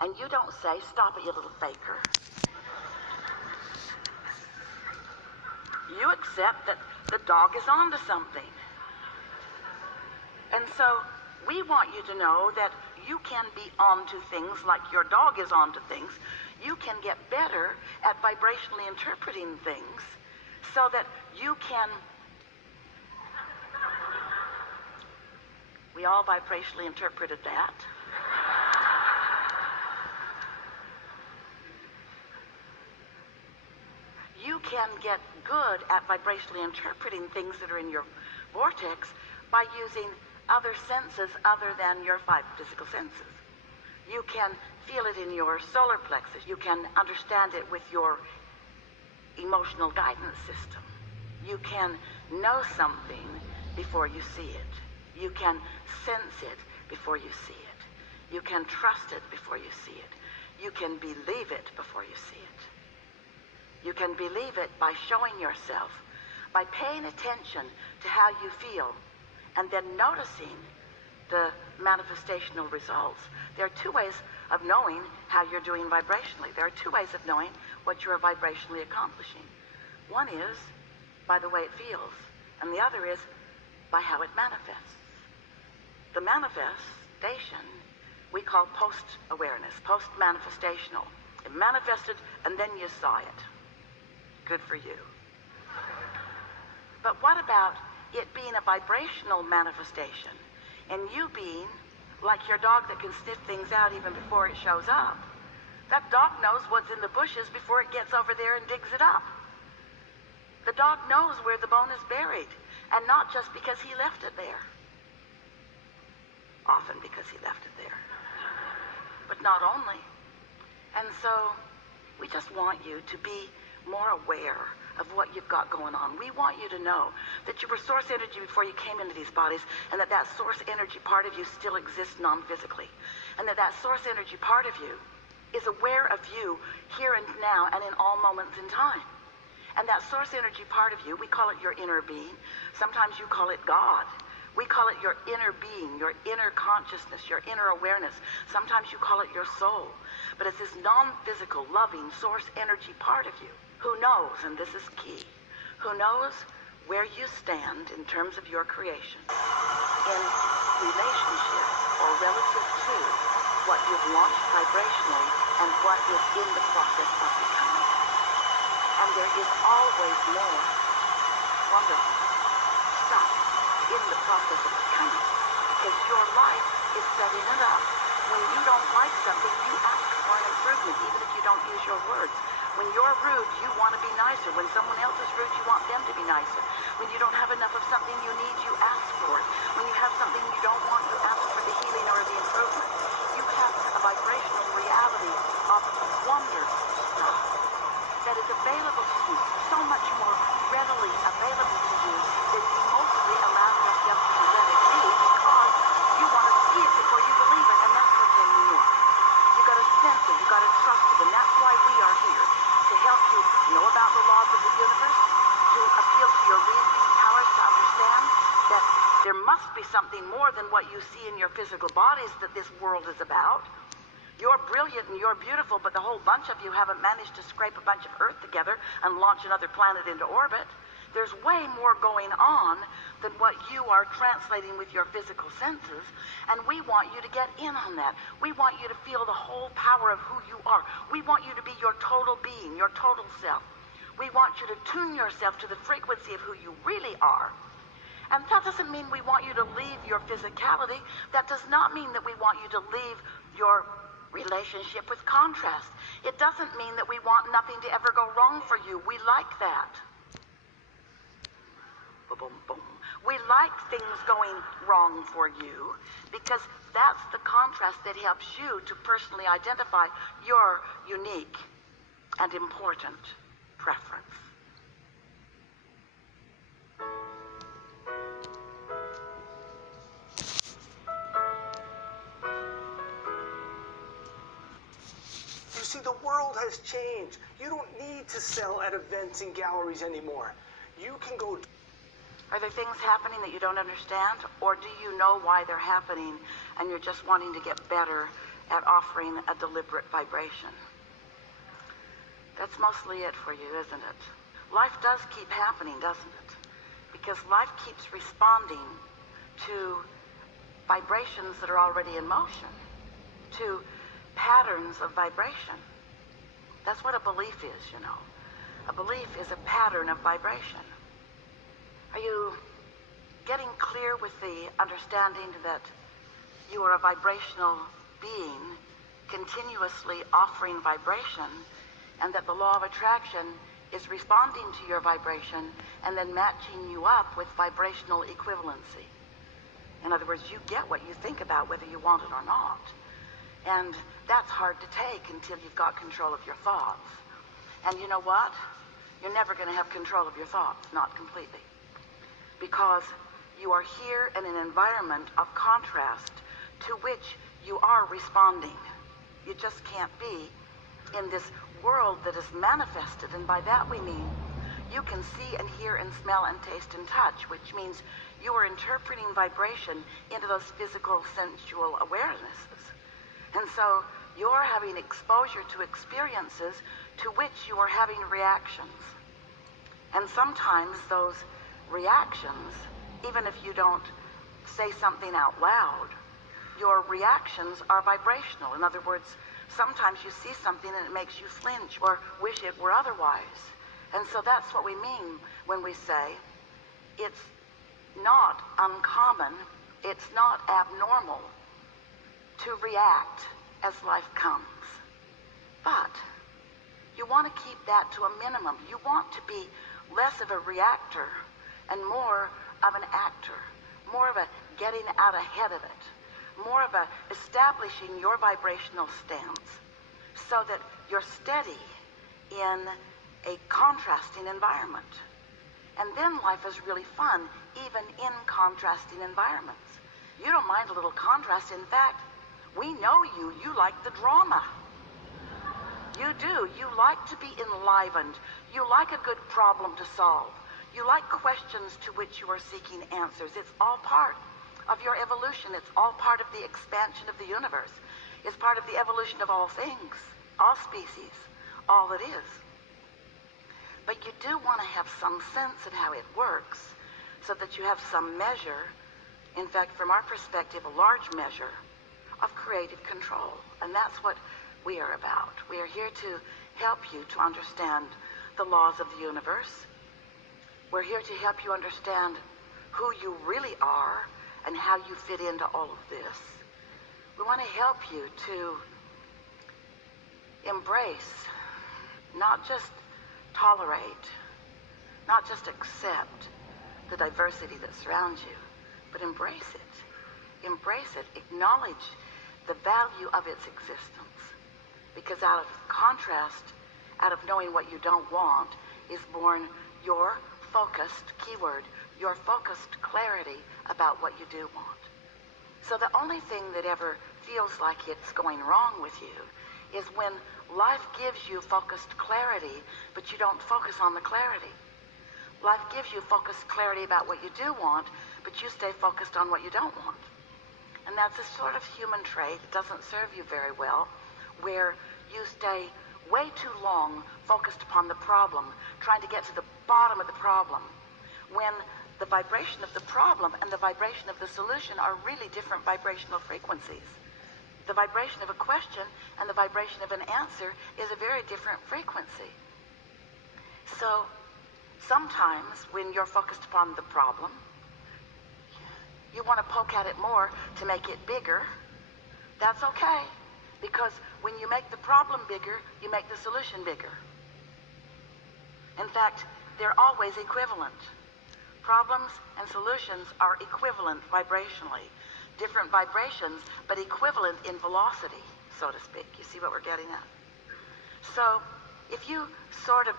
And you don't say, "Stop it, you little faker." You accept that the dog is onto something. And so we want you to know that you can be onto things like your dog is onto things. You can get better at vibrationally interpreting things so that you can... We all vibrationally interpreted that. You can get good at vibrationally interpreting things that are in your vortex by using other senses other than your five physical senses. You can feel it in your solar plexus. You can understand it with your emotional guidance system. You can know something before you see it. You can sense it before you see it. You can trust it before you see it. You can believe it before you see it. You can believe it by showing yourself, by paying attention to how you feel, and then noticing the manifestational results. There are two ways of knowing how you're doing vibrationally. There are two ways of knowing what you're vibrationally accomplishing. One is by the way it feels, and the other is by how it manifests. The manifestation we call post-awareness, post-manifestational. It manifested and then you saw it. Good for you. But what about it being a vibrational manifestation and you being like your dog that can sniff things out even before it shows up? That dog knows what's in the bushes before it gets over there and digs it up. The dog knows where the bone is buried, and not just because he left it there. Often because he left it there. But not only. And so we just want you to be more aware of what you've got going on. We want you to know that you were source energy before you came into these bodies, and that that source energy part of you still exists non-physically, and that that source energy part of you is aware of you here and now and in all moments in time. And that source energy part of you, we call it your inner being. Sometimes you call it God. We call it your inner being, your inner consciousness, your inner awareness. Sometimes you call it your soul. But it's this non-physical, loving source energy part of you who knows, and this is key, who knows where you stand in terms of your creation in relationship or relative to what you've launched vibrationally and what is in the process of becoming. And there is always more wonderful stuff in the process of becoming, because your life is setting it up. When you don't like something, you ask for an improvement, even if you don't use your words. When you're rude, you want to be nicer. When someone else is rude, you want them to be nicer. When you don't have enough of something you need, you ask for it. When you have something you don't want, you ask for the healing or the improvement. You have a vibrational reality of wonder stuff that is available to you, so much more readily available to you than you mostly allow yourself to let it be, because you want to see it before you believe it, and that's what's in you. You got to sense it, you got to trust it, and that's why we are here, to help you know about the laws of the universe, to appeal to your reasoning powers to understand that there must be something more than what you see in your physical bodies that this world is about. You're brilliant and you're beautiful, but the whole bunch of you haven't managed to scrape a bunch of Earth together and launch another planet into orbit. There's way more going on than what you are translating with your physical senses, and we want you to get in on that. We want you to feel the whole power of who you are. We want you to be your total being, your total self. We want you to tune yourself to the frequency of who you really are. And that doesn't mean we want you to leave your physicality. That does not mean that we want you to leave your relationship with contrast. It doesn't mean that we want nothing to ever go wrong for you. We like that. Boom, boom. We like things going wrong for you because that's the contrast that helps you to personally identify your unique and important preference. See, the world has changed. You don't need to sell at events and galleries anymore. You can go... Are there things happening that you don't understand? Or do you know why they're happening and you're just wanting to get better at offering a deliberate vibration. That's mostly it for you, isn't it? Life does keep happening, doesn't it? Because life keeps responding to vibrations that are already in motion, to patterns of vibration. That's what a belief is, you know. A belief is a pattern of vibration. Are you getting clear with the understanding that you are a vibrational being continuously offering vibration, and that the law of attraction is responding to your vibration and then matching you up with vibrational equivalency? In other words, you get what you think about whether you want it or not. And that's hard to take until you've got control of your thoughts. And you know what? You're never going to have control of your thoughts, not completely. Because you are here in an environment of contrast to which you are responding. You just can't be in this world that is manifested, and by that we mean you can see and hear and smell and taste and touch, which means you are interpreting vibration into those physical, sensual awarenesses. And so you're having exposure to experiences to which you are having reactions. And sometimes those reactions, even if you don't say something out loud, your reactions are vibrational. In other words, sometimes you see something and it makes you flinch or wish it were otherwise. And so that's what we mean when we say it's not uncommon, it's not abnormal to react as life comes. But you want to keep that to a minimum. You want to be less of a reactor and more of an actor, more of a getting out ahead of it, more of a establishing your vibrational stance so that you're steady in a contrasting environment. And then life is really fun, even in contrasting environments. You don't mind a little contrast. In fact, we know you like the drama. You do. You like to be enlivened. You like a good problem to solve. You like questions to which you are seeking answers. It's all part of your evolution. It's all part of the expansion of the universe. It's part of the evolution of all things, all species, all that is. But you do want to have some sense of how it works so that you have some measure, in fact, from our perspective, a large measure of creative control. And that's what we are about. We are here to help you to understand the laws of the universe. We're here to help you understand who you really are and how you fit into all of this. We want to help you to embrace, not just tolerate, not just accept the diversity that surrounds you, but embrace it. Embrace it. Acknowledge the value of its existence. Because out of contrast, out of knowing what you don't want, is born your focused, keyword, your focused clarity about what you do want. So the only thing that ever feels like it's going wrong with you is when life gives you focused clarity, but you don't focus on the clarity. Life gives you focused clarity about what you do want, but you stay focused on what you don't want. And that's a sort of human trait that doesn't serve you very well, where you stay way too long focused upon the problem, trying to get to the bottom of the problem, when the vibration of the problem and the vibration of the solution are really different vibrational frequencies. The vibration of a question and the vibration of an answer is a very different frequency. So sometimes when you're focused upon the problem, you want to poke at it more to make it bigger. That's okay, because when you make the problem bigger, you make the solution bigger. In fact, they're always equivalent. Problems and solutions are equivalent vibrationally. Different vibrations, but equivalent in velocity, so to speak. You see what we're getting at? So if you sort of